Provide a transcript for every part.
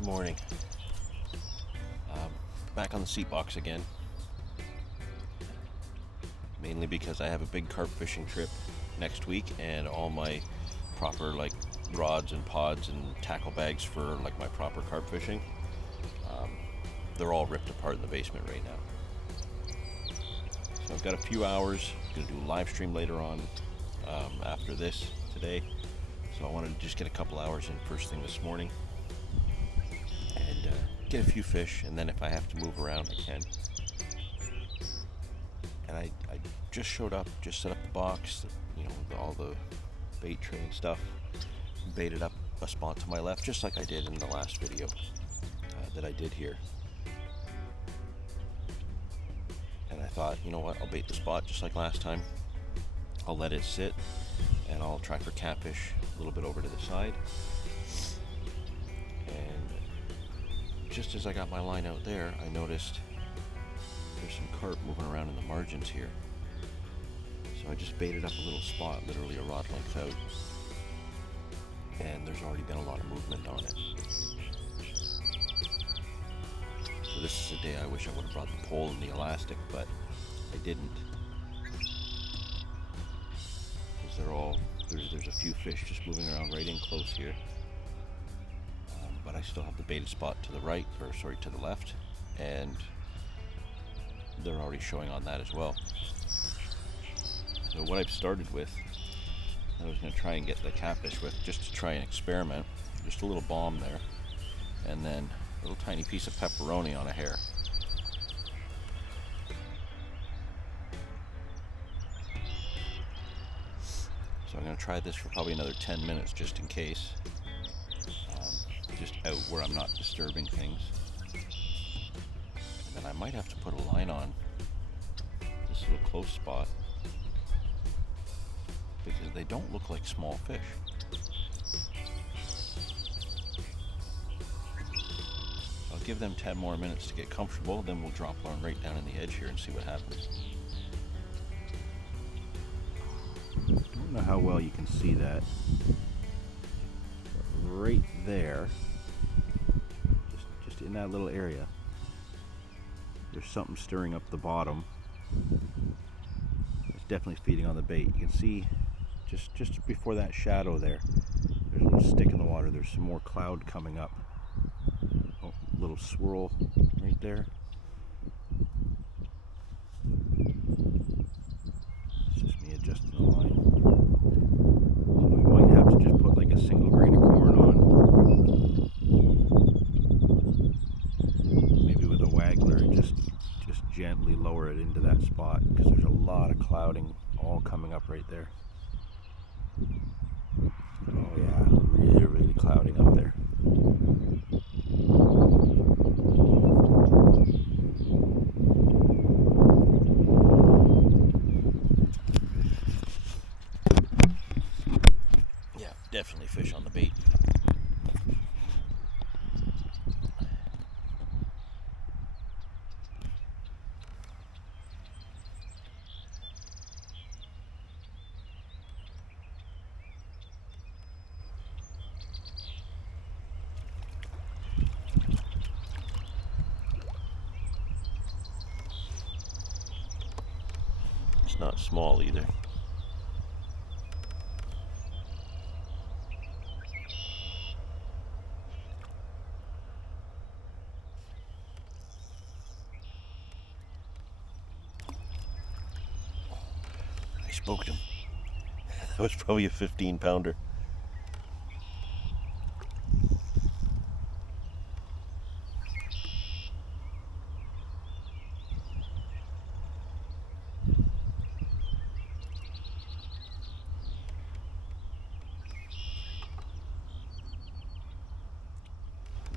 Good morning. Back on the seat box again. Mainly because I have a big carp fishing trip next week, and all my proper rods and pods and tackle bags for my proper carp fishing, they're all ripped apart in the basement right now. So I've got a few hours. I'm going to do a live stream later on after this today. So I wanted to just get a couple hours in first thing this morning and get a few fish, and then if I have to move around, I can. And I just showed up, just set up the box, all the bait tray and stuff, baited up a spot to my left, just like I did in the last video that I did here. And I thought, you know what, I'll bait the spot just like last time. I'll let it sit, and I'll try for catfish a little bit over to the side. And just as I got my line out there, I noticed there's some carp moving around in the margins here. So I just baited up a little spot, literally a rod length out, and there's already been a lot of movement on it. So this is a day I wish I would have brought the pole and the elastic, but I didn't. Because there's a few fish just moving around right in close here. But I still have the baited spot to the right, to the left, and they're already showing on that as well. So what I've started with, I was going to try and get the catfish with, just to try and experiment, just a little bomb there, and then a little tiny piece of pepperoni on a hair. So I'm going to try this for probably another 10 minutes just in case, just out where I'm not disturbing things. And then I might have to put a line on this little close spot, because they don't look like small fish. I'll give them 10 more minutes to get comfortable, then we'll drop one right down in the edge here and see what happens. I don't know how well you can see that, but right there, just in that little area, there's something stirring up the bottom. It's definitely feeding on the bait. You can see just before that shadow there's a little stick in the water. There's some more cloud coming up. Oh, little swirl right there. It's just me adjusting the line. So I might have to just put a single grain of corn on. Maybe with a Waggler, and just gently lower it into that spot, because there's a lot of clouding all coming up right there. Oh yeah, really clouding up there. Yeah, definitely fish on the bait. Not small either. I spooked him. That was probably a 15-pounder.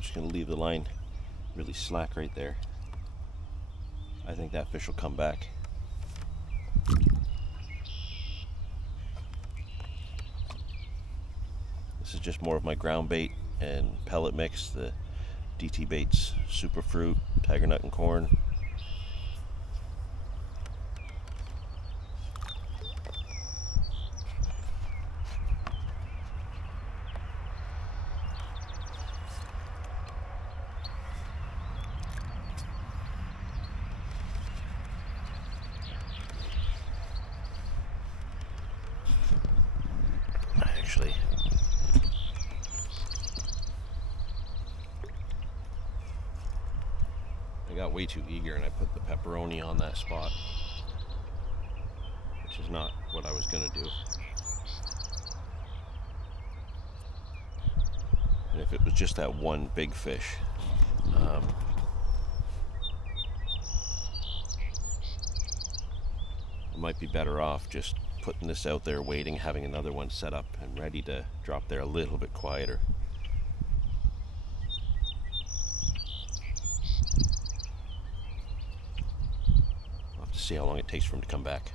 Just going to leave the line really slack right there. I think that fish will come back. This is just more of my ground bait and pellet mix, the DT Baits Super Fruit, Tiger Nut and Corn. actually. I got way too eager and I put the pepperoni on that spot, which is not what I was going to do. And if it was just that one big fish, I might be better off just putting this out there, waiting, having another one set up and ready to drop there a little bit quieter. I'll have to see how long it takes for him to come back.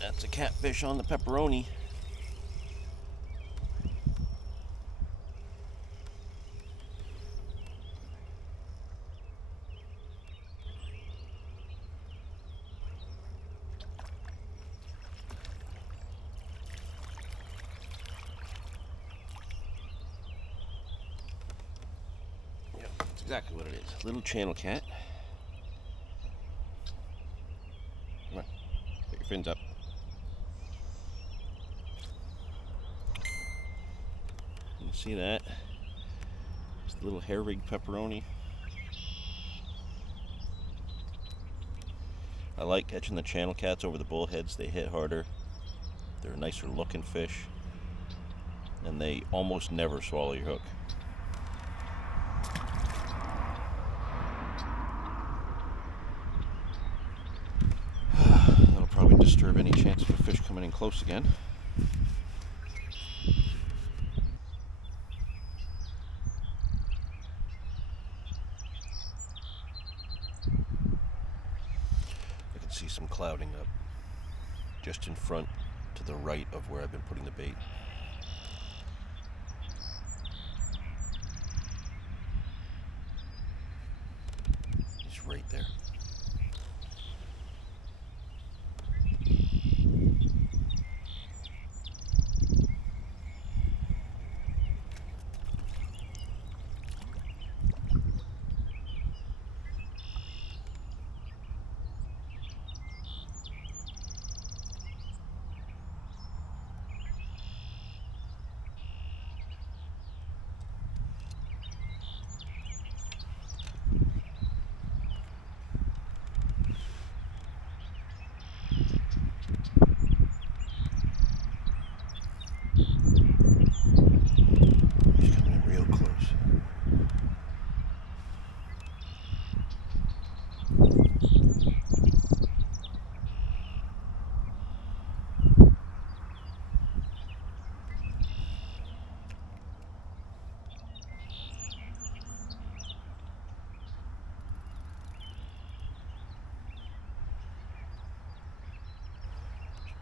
That's a catfish on the pepperoni. Yep, that's exactly what it is. Little channel cat. Come on, put your fins up. You see that? It's the little hair rig pepperoni. I like catching the channel cats over the bullheads. They hit harder. They're a nicer looking fish. And they almost never swallow your hook. That'll probably disturb any chance of a fish coming in close again. See some clouding up just in front to the right of where I've been putting the bait. He's right there.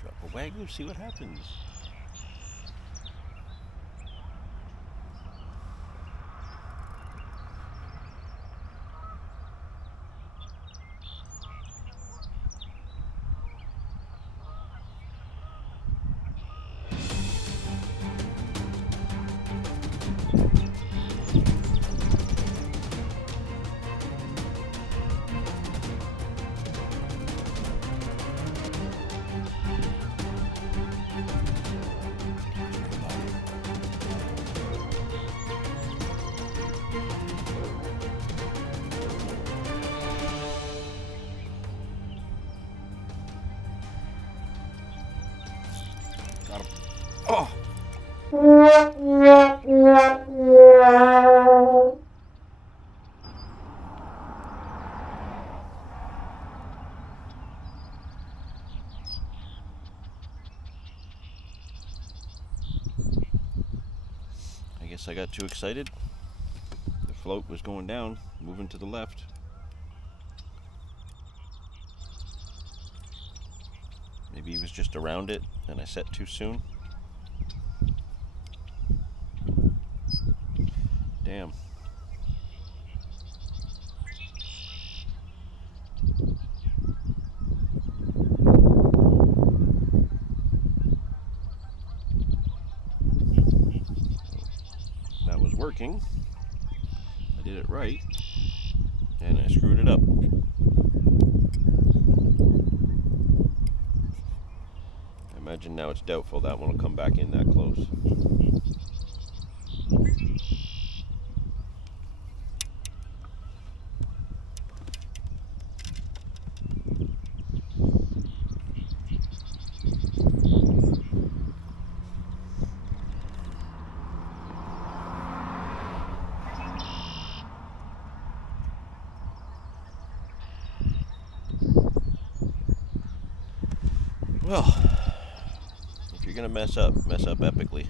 Drop a Waggler, see what happens. Got him. Oh! I guess I got too excited. The float was going down, moving to the left. Maybe he was just around it and I set too soon. Damn. working. I did it right, and I screwed it up. I imagine now it's doubtful that one will come back in that close. Well, if you're gonna mess up epically.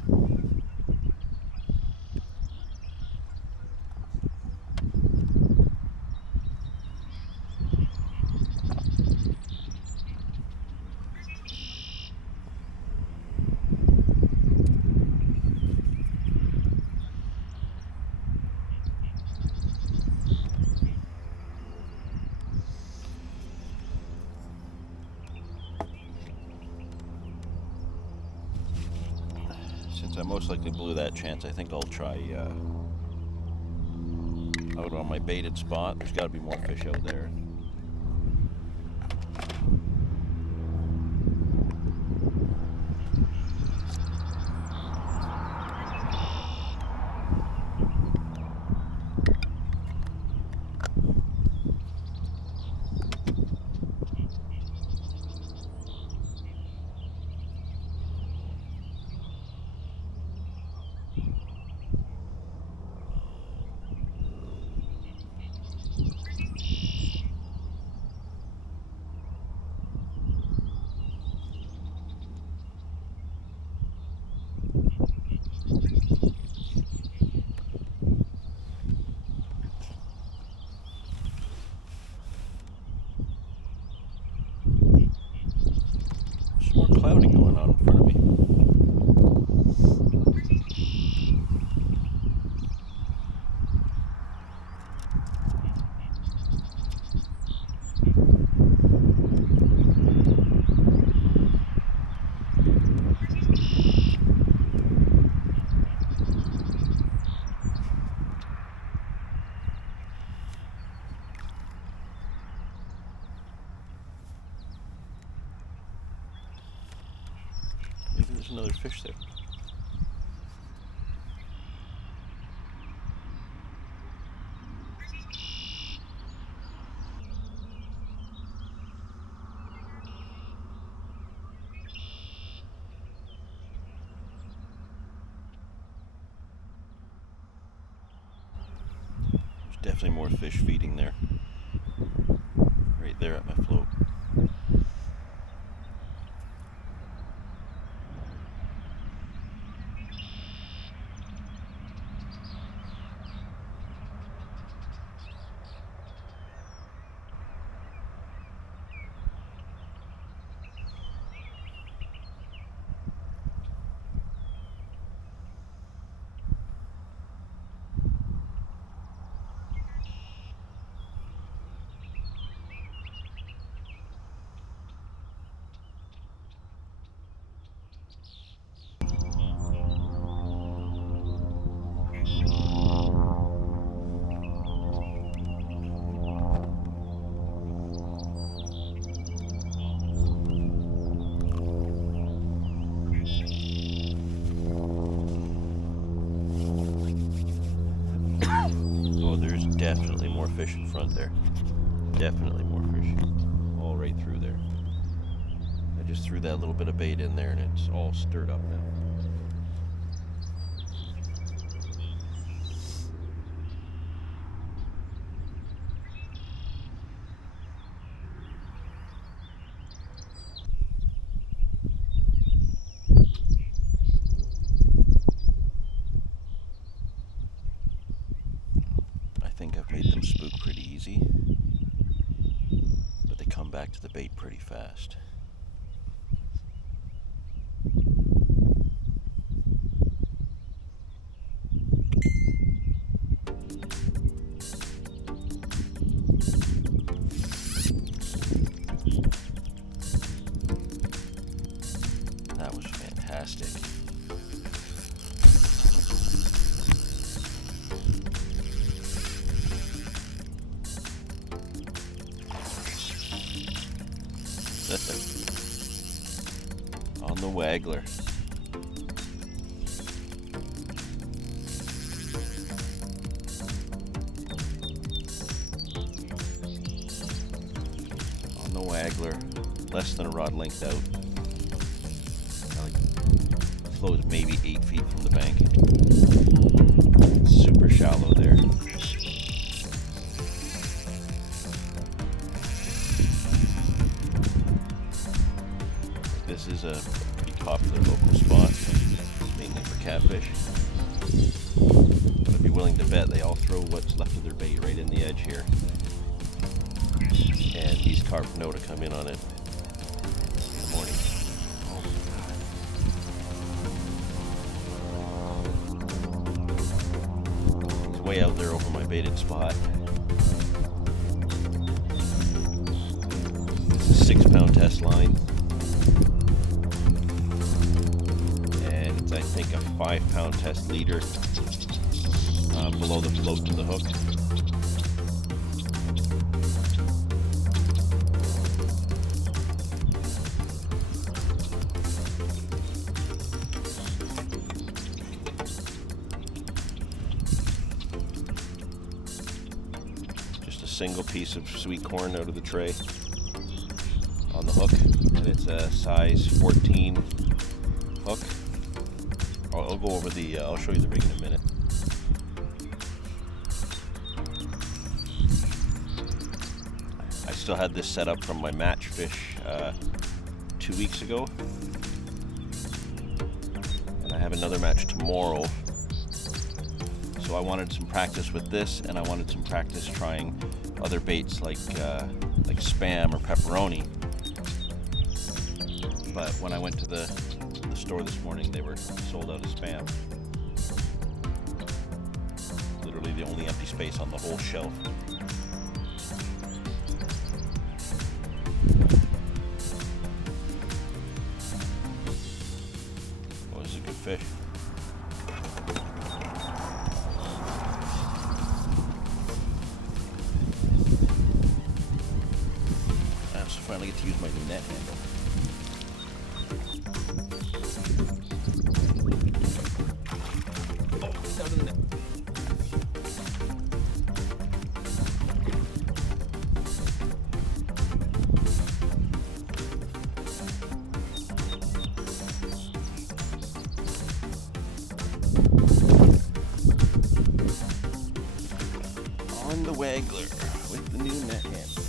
Since I most likely blew that chance, I think I'll try out on my baited spot. There's got to be more fish out there. More clouding going on in front of me. Maybe there's another fish there. There's definitely more fish feeding there. Right there at my float. Definitely more fish in front there. Definitely more fish. All right through there. I just threw that little bit of bait in there and it's all stirred up now. I think I've made them spook pretty easy, but they come back to the bait pretty fast. That was fantastic. the Waggler. On the Waggler, less than a rod length out. Flows maybe 8 feet from the bank. Super shallow there. This is a pretty popular local spot, mainly for catfish. But I'd be willing to bet they all throw what's left of their bait right in the edge here. And these carp know to come in on it in the morning. He's way out there over my baited spot. This is a 6-pound test line. I think a 5-pound test leader below the float to the hook. Just a single piece of sweet corn out of the tray on the hook, and it's a size 14 hook. I'll go over the, I'll show you the rig in a minute. I still had this set up from my match fish 2 weeks ago. And I have another match tomorrow. So I wanted some practice with this, and I wanted some practice trying other baits like Spam or pepperoni. But when I went to the store this morning, they were sold out of Spam. Literally the only empty space on the whole shelf. Oh, this is a good fish. I also finally get to use my new net handle. On the Waggler with the new net handle.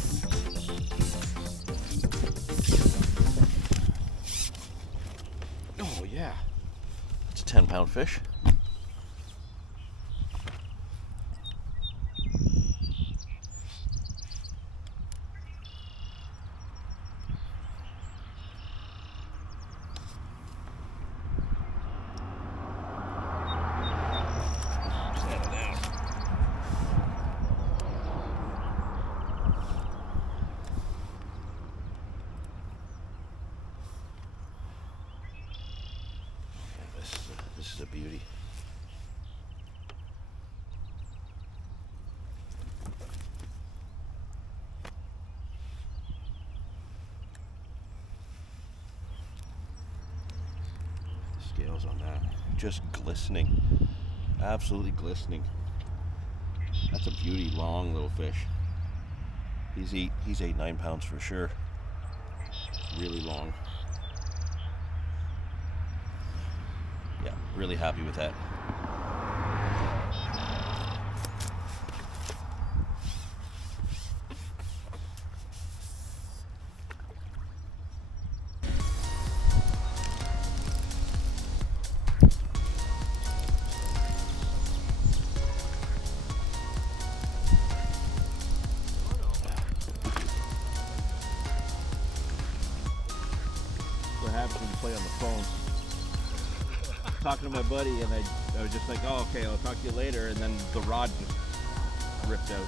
Oh yeah, it's a 10-pound fish. This is a beauty. The scales on that, just glistening. Absolutely glistening. That's a beauty, long little fish. He's 8-9 pounds for sure. Really long. Yeah, really happy with that. What happens when you play on the phone? Talking to my buddy, and I was just like, oh, okay, I'll talk to you later, and then the rod just ripped out.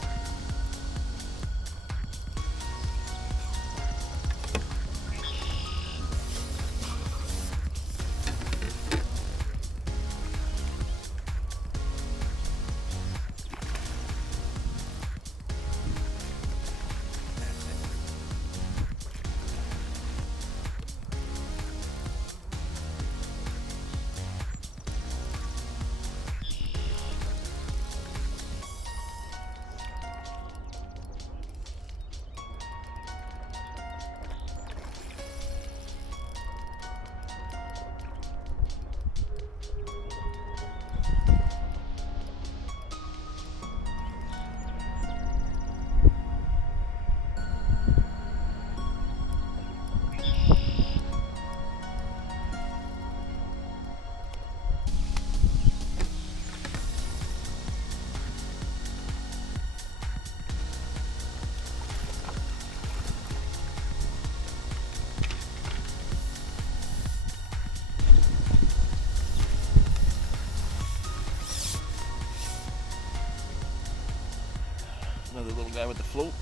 Little guy with the float.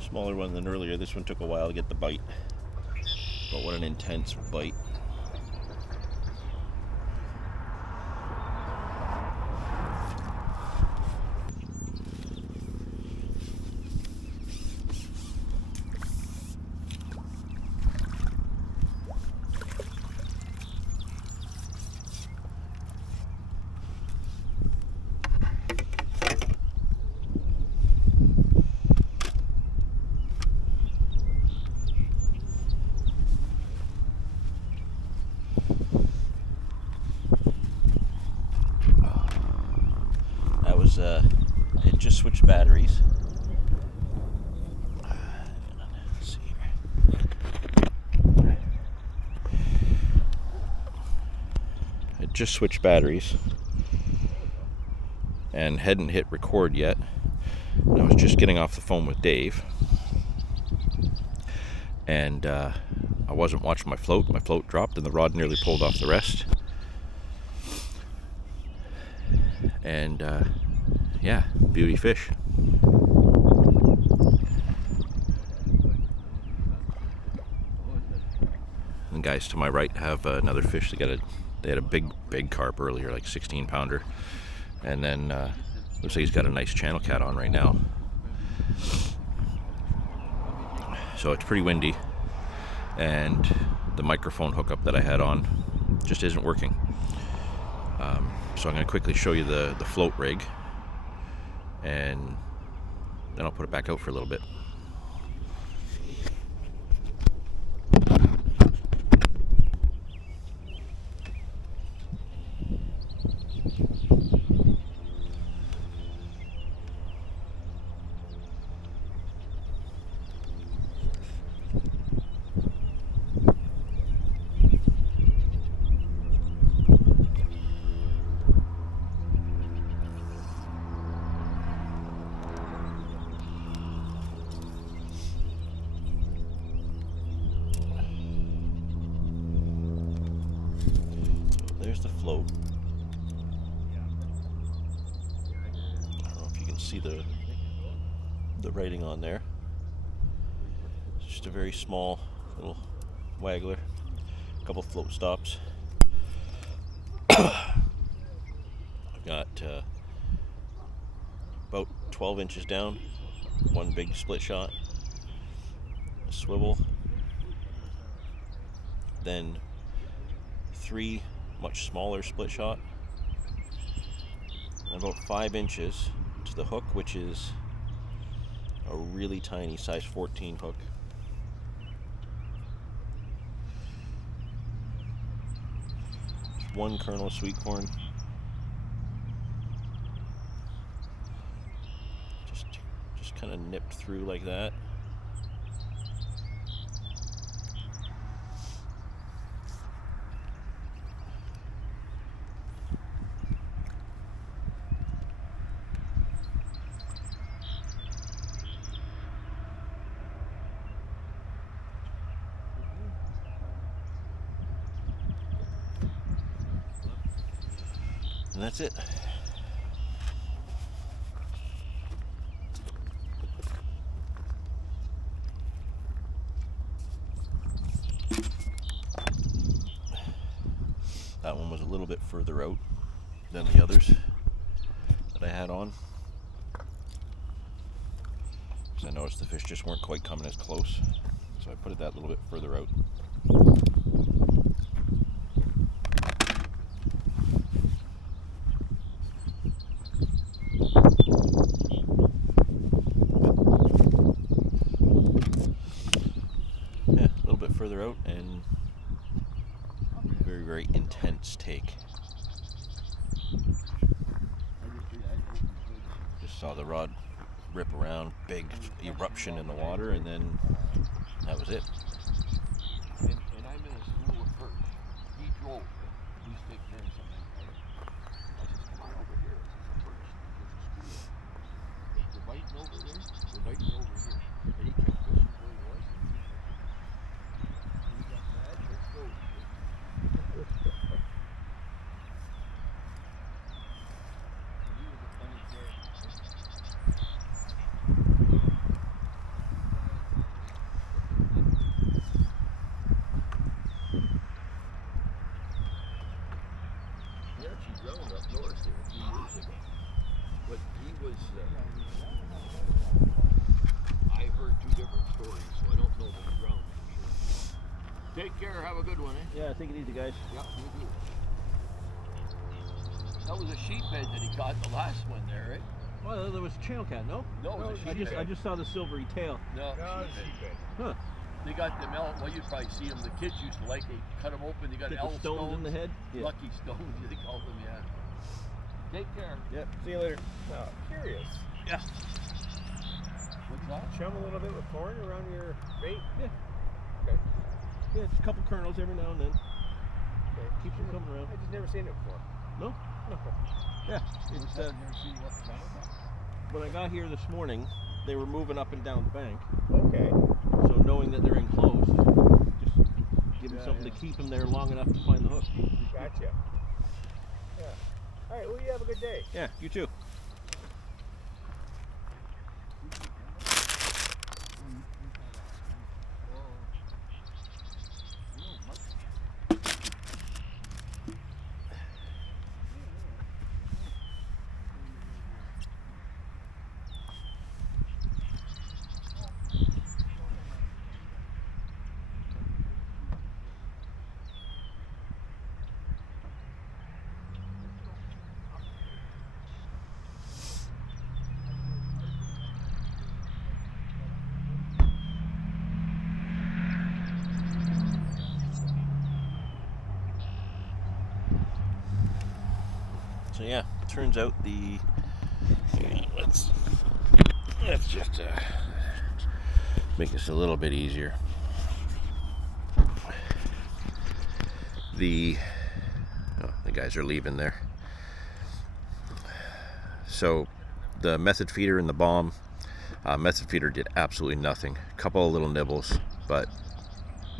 Smaller one than earlier. This one took a while to get the bite. But what an intense bite. It just switched batteries. Let's see here. It just switched batteries and hadn't hit record yet. And I was just getting off the phone with Dave, and I wasn't watching my float. My float dropped and the rod nearly pulled off the rest. And yeah, beauty fish. And the guys to my right have another fish. They had a big carp earlier, like 16-pounder, and then looks like he's got a nice channel cat on right now. So it's pretty windy, and the microphone hookup that I had on just isn't working. So I'm going to quickly show you the float rig, and then I'll put it back out for a little bit. There's the float. I don't know if you can see the writing on there. It's just a very small little waggler. A couple float stops. I've got about 12 inches down, one big split shot, a swivel, then 3 much smaller split shot, and about 5 inches to the hook, which is a really tiny size 14 hook. Just 1 kernel of sweet corn. Just kind of nipped through like that. And that's it. That one was a little bit further out than the others that I had on, because I noticed the fish just weren't quite coming as close, so I put it that little bit further out. Yeah, a little bit further out, and very intense take. Just saw the rod rip around, big eruption in the water, and then that was it. And I'm in a school with Bert. He drove. He's taking care of something. I said, come on over here. It's a Bert. drowned up north here a few years ago. But he was, I heard two different stories, so I don't know that he drowned for sure. Take care, have a good one, eh? Yeah, take it easy, guys. Yep, you do. That was a sheephead that he caught the last one there, right? Well, there was a channel cat, no? No, it was a sheephead. I just saw the silvery tail. No, No, sheephead. Huh. They got them well, you'd probably see them, the kids used to like, they cut them open, they got Get the elf stones in the head? Yeah. Lucky stones, they call them, yeah. Take care. Yep, see you later. Oh, curious. Yeah. What's that? Chum a little bit with corn around your bait? Yeah. Okay. Yeah, just a couple kernels every now and then. Okay. Keeps them coming around. I just never seen it before. No? Yeah. It's, when I got here this morning, they were moving up and down the bank. Okay. So knowing that they're enclosed, just give them something to keep them there long enough to find the hook. Gotcha. Yeah. All right. Well, you have a good day. Yeah, you too. So yeah, turns out let's just make this a little bit easier. The guys are leaving there. So the method feeder and the bomb, method feeder did absolutely nothing. A couple of little nibbles, but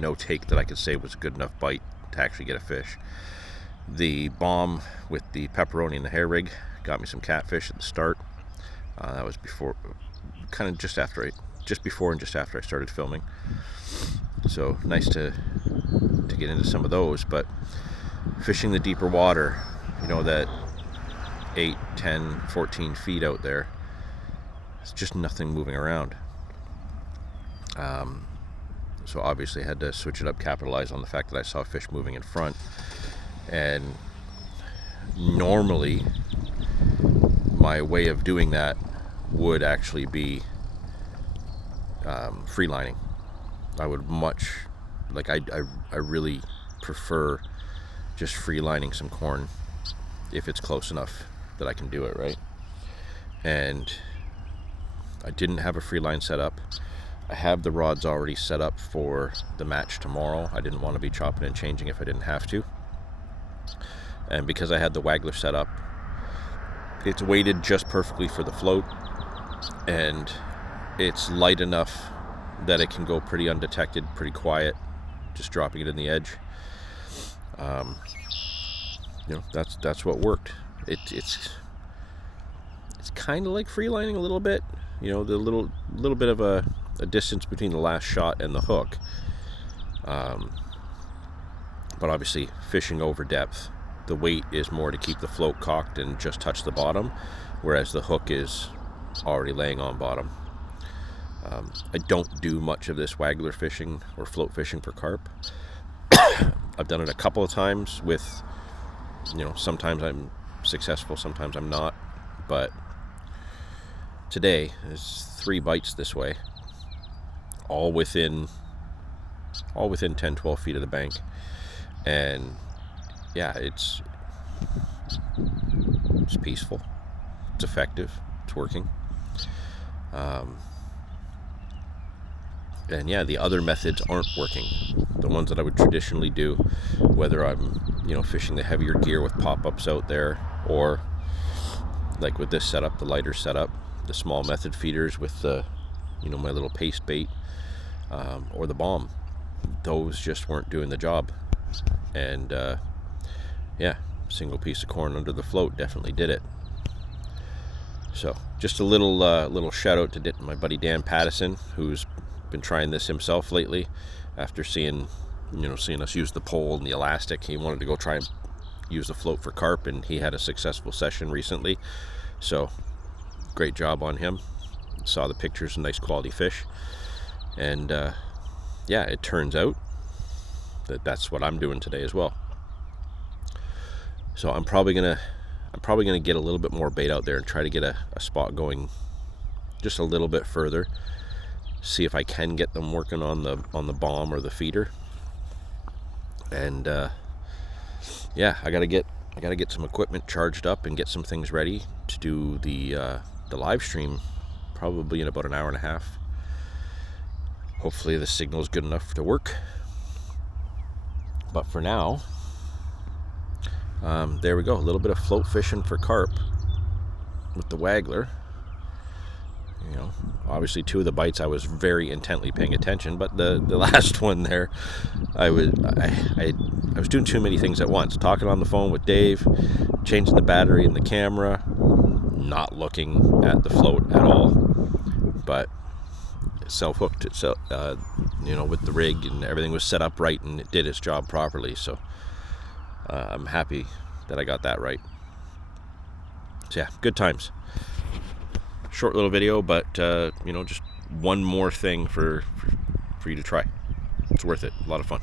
no take that I could say was a good enough bite to actually get a fish. The bomb with the pepperoni and the hair rig got me some catfish at the start. That was before, kind of just before and just after I started filming. So nice to get into some of those. But fishing the deeper water, you know, that 8, 10, 14 feet out there, it's just nothing moving around. So obviously I had to switch it up, capitalize on the fact that I saw fish moving in front. And normally my way of doing that would actually be free lining. I would much, like I really prefer just free lining some corn if it's close enough that I can do it, right? And I didn't have a free line set up. I have the rods already set up for the match tomorrow. I didn't want to be chopping and changing if I didn't have to. And because I had the Waggler set up, it's weighted just perfectly for the float, and it's light enough that it can go pretty undetected, pretty quiet, just dropping it in the edge. You know, that's what worked. It's kind of like free lining a little bit, you know, the little bit of a distance between the last shot and the hook. But obviously fishing over depth, the weight is more to keep the float cocked and just touch the bottom, whereas the hook is already laying on bottom. I don't do much of this Waggler fishing or float fishing for carp. I've done it a couple of times with, you know, sometimes I'm successful, sometimes I'm not, but today there's 3 bites this way, all within 10-12 feet of the bank. And yeah, it's peaceful, it's effective, it's working. And yeah, the other methods aren't working. The ones that I would traditionally do, whether I'm, you know, fishing the heavier gear with pop-ups out there, or like with this setup, the lighter setup, the small method feeders with the, you know, my little paste bait, or the bomb, those just weren't doing the job. And yeah, single piece of corn under the float definitely did it. So just a little shout out to my buddy Dan Pattison, who's been trying this himself lately. After seeing us use the pole and the elastic, he wanted to go try and, use the float for carp, and he had a successful session recently. So great job on him. Saw the pictures, nice quality fish. And yeah, it turns out that that's what I'm doing today as well. So I'm probably gonna get a little bit more bait out there and try to get a spot going just a little bit further. See if I can get them working on the bomb or the feeder. And yeah, I gotta get some equipment charged up and get some things ready to do the live stream, probably in about an hour and a half. Hopefully the signal's good enough to work. But for now, there we go. A little bit of float fishing for carp with the Waggler. You know, obviously 2 of the bites I was very intently paying attention, but the last one there, I was doing too many things at once. Talking on the phone with Dave, changing the battery in the camera, not looking at the float at all. But self-hooked itself, you know, with the rig, and everything was set up right and it did its job properly. So I'm happy that I got that right. So yeah, good times. Short little video, but you know, just one more thing for you to try. It's worth it. A lot of fun.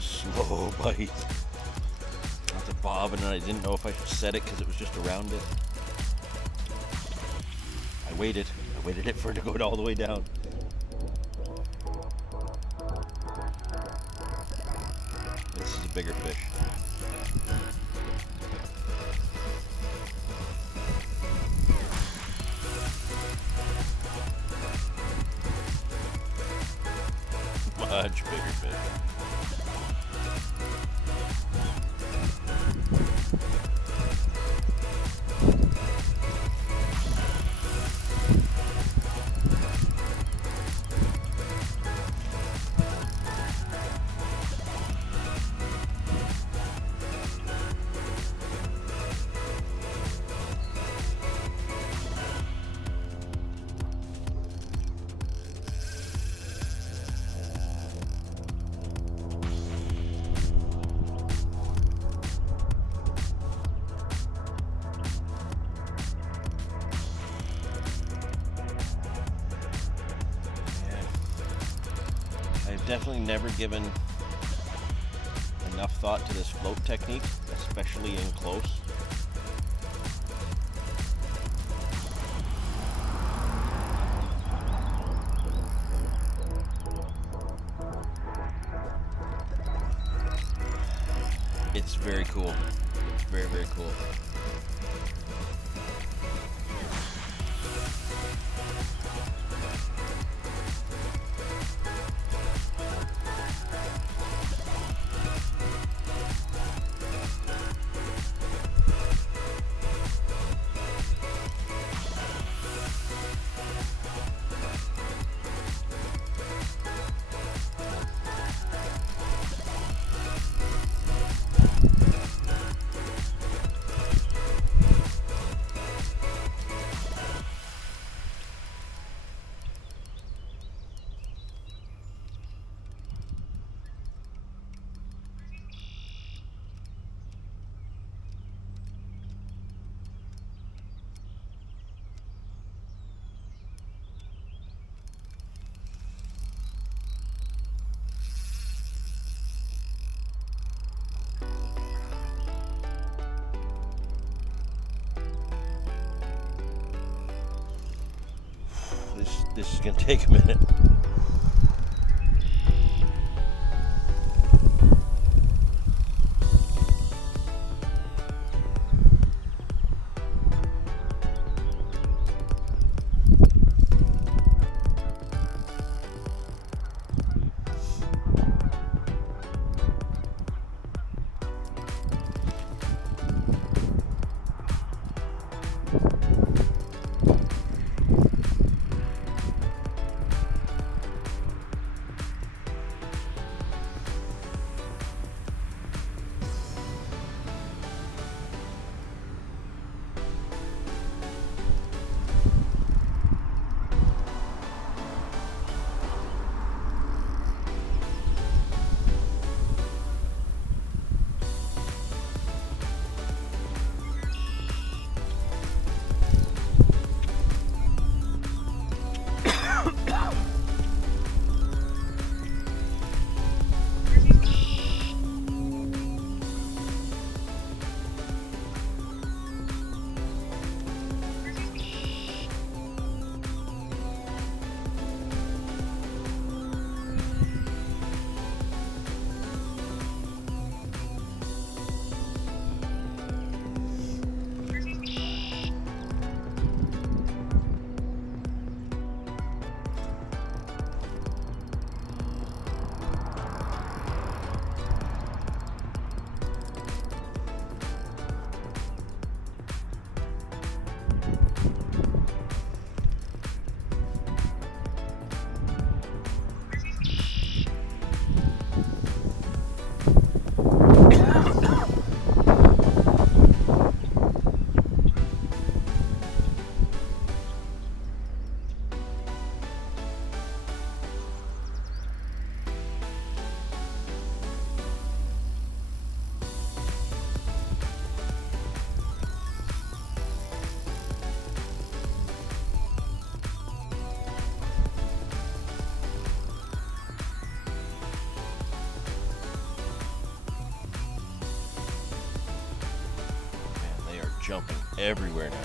Slow bite. That's a bob, and I didn't know if I should set it because it was just around it. I waited it for it to go all the way down. This is a bigger fish. Much bigger fish. Definitely never given enough thought to this float technique, especially in close. It's very cool. Very, very cool. This is going to take a minute. jumping everywhere now.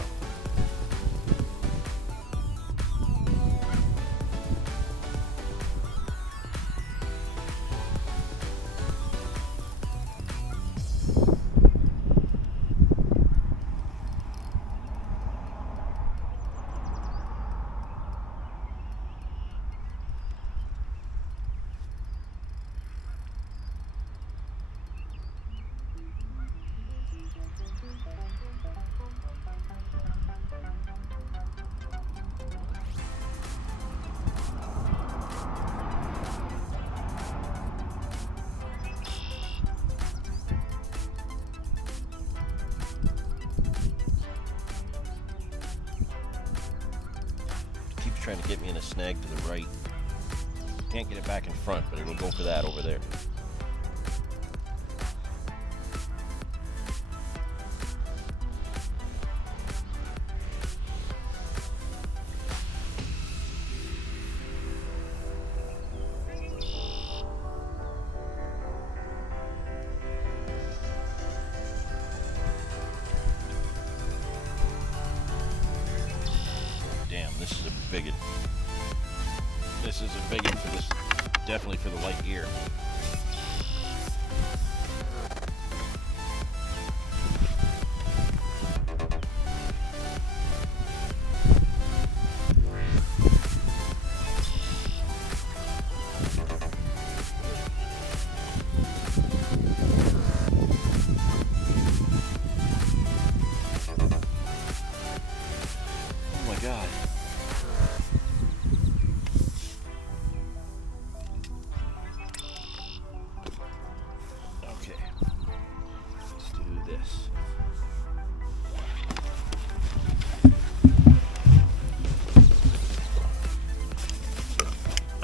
Trying to get me in a snag to the right. Can't get it back in front, but it'll go for that over there. This is a big one. This is a big one for this, definitely for the light gear. Oh my God.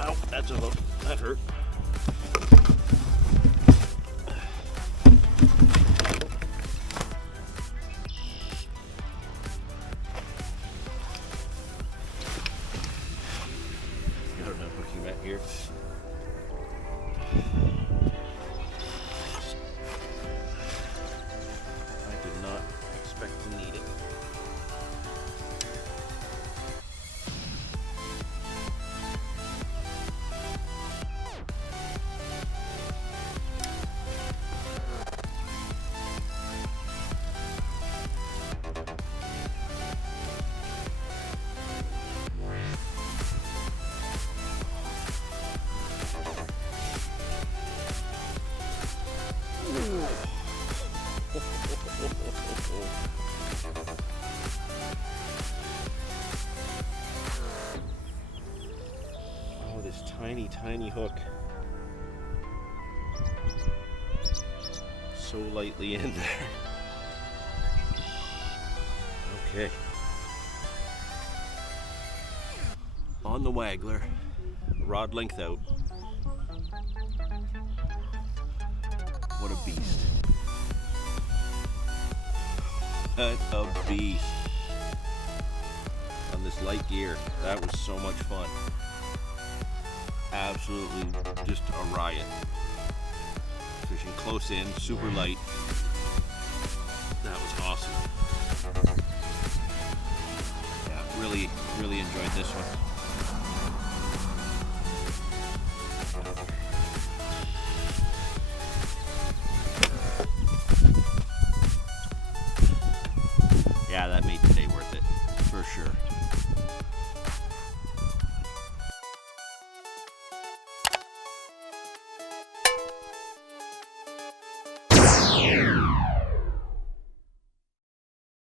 Ow, that's a hook. That hurt. Got enough hooking back here. I did not expect to need it. Oh, this tiny hook. So lightly in there. Okay. On the Waggler, rod length out. What a beast. What a beast. On this light gear. That was so much fun. Absolutely just a riot. Fishing close in, super light. That was awesome. Yeah, really enjoyed this one.